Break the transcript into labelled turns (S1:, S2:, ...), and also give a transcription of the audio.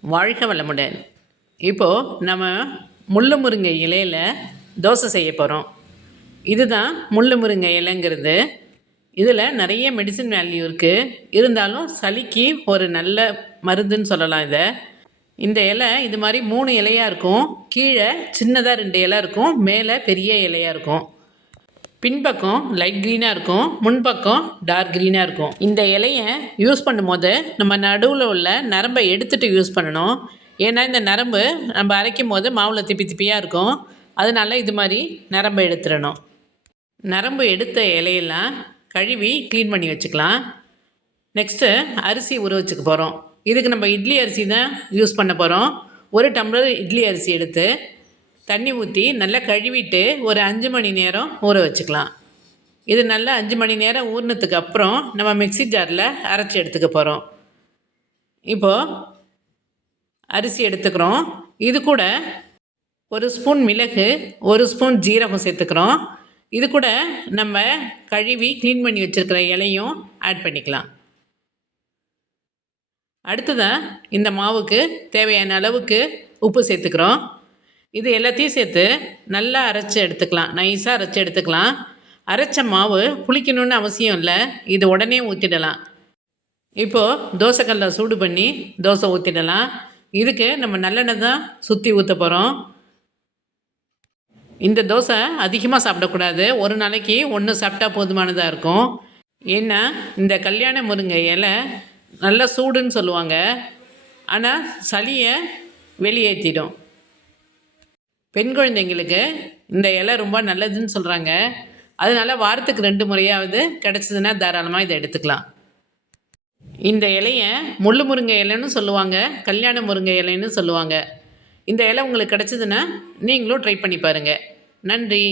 S1: வாழ்க வளமுடன். இப்போது நம்ம முள்ளு முருங்கை இலையில் தோசை செய்ய போகிறோம் இதுதான் முள்ளு முருங்கை இலைங்கிறது. இதில் நிறைய மெடிசின் வேல்யூ இருக்குது இருந்தாலும் சளிக்கு ஒரு நல்ல மருந்துன்னு சொல்லலாம் இதை. இந்த இலை இது மாதிரி மூணு இலையாக இருக்கும். கீழே சின்னதாக ரெண்டு இலை இருக்கும். மேலே பெரிய இலையாக இருக்கும். பின்பக்கம் லைட் க்ரீனாக இருக்கும் முன்பக்கம் டார்க் க்ரீனாக இருக்கும். இந்த இலையை யூஸ் பண்ணும்போது நம்ம நடுவில் உள்ள நரம்பை எடுத்துகிட்டு யூஸ் பண்ணணும். ஏன்னா இந்த நரம்பு நம்ம அரைக்கும் போது மாவில் திப்பி திப்பியாக இருக்கும். அதனால இது மாதிரி நரம்பை எடுத்துடணும். நரம்பு எடுத்த இலையெல்லாம் கழுவி க்ளீன் பண்ணி வச்சுக்கலாம். நெக்ஸ்ட்டு அரிசி ஊற வச்சுக்க போகிறோம் இதுக்கு நம்ம இட்லி அரிசி தான் யூஸ் பண்ண போகிறோம் ஒரு டம்ளர் இட்லி அரிசி எடுத்து தண்ணி ஊற்றி நல்லா கழுவிட்டு ஒரு அஞ்சு மணி நேரம் ஊற வச்சுக்கலாம். இது நல்லா அஞ்சு மணி நேரம் ஊறினதுக்கு அப்புறம் நம்ம மிக்ஸி ஜாரில் அரைச்சி எடுத்துக்க போகிறோம் இப்போது அரிசி எடுத்துக்கிறோம். இது கூட ஒரு ஸ்பூன் மிளகு ஒரு ஸ்பூன் ஜீரகம் சேர்த்துக்கிறோம். இது கூட நம்ம கழுவி க்ளீன் பண்ணி வச்சுருக்கிற இலையும் ஆட் பண்ணிக்கலாம். அடுத்ததாக இந்த மாவுக்கு தேவையான அளவுக்கு உப்பு சேர்த்துக்கிறோம். இது எல்லாத்தையும் சேர்த்து நல்லா அரைச்சி எடுத்துக்கலாம். நைஸாக அரைச்சி எடுத்துக்கலாம். அரைச்ச மாவு புளிக்கணும்னு அவசியம் இல்லை. இது உடனே ஊற்றிடலாம் இப்போது தோசைக்கல்ல சூடு பண்ணி தோசை ஊற்றிடலாம் இதுக்கு நம்ம நல்லெண்ணெய் தான் சுற்றி ஊற்ற போகிறோம் இந்த தோசை அதிகமாக சாப்பிடக்கூடாது. ஒரு நாளைக்கு ஒன்று சாப்பிட்டா போதுமானதாக இருக்கும். ஏன்னா இந்த கல்யாண முருங்கை இலை நல்லா சூடுன்னு சொல்லுவாங்க. ஆனால் சளியை வெளியேற்றிடும் பெண் குழந்தைங்களுக்கு இந்த இலை ரொம்ப நல்லதுன்னு சொல்கிறாங்க அதனால் வாரத்துக்கு ரெண்டு முறையாவது கிடச்சிதுன்னா தாராளமாக இதை எடுத்துக்கலாம். இந்த இலையை முள்ளு முருங்கை இலைன்னு சொல்லுவாங்க கல்யாண முருங்கை இலைன்னு சொல்லுவாங்க. இந்த இலை உங்களுக்கு கிடச்சிதுன்னா நீங்களும் ட்ரை பண்ணி பாருங்கள் நன்றி.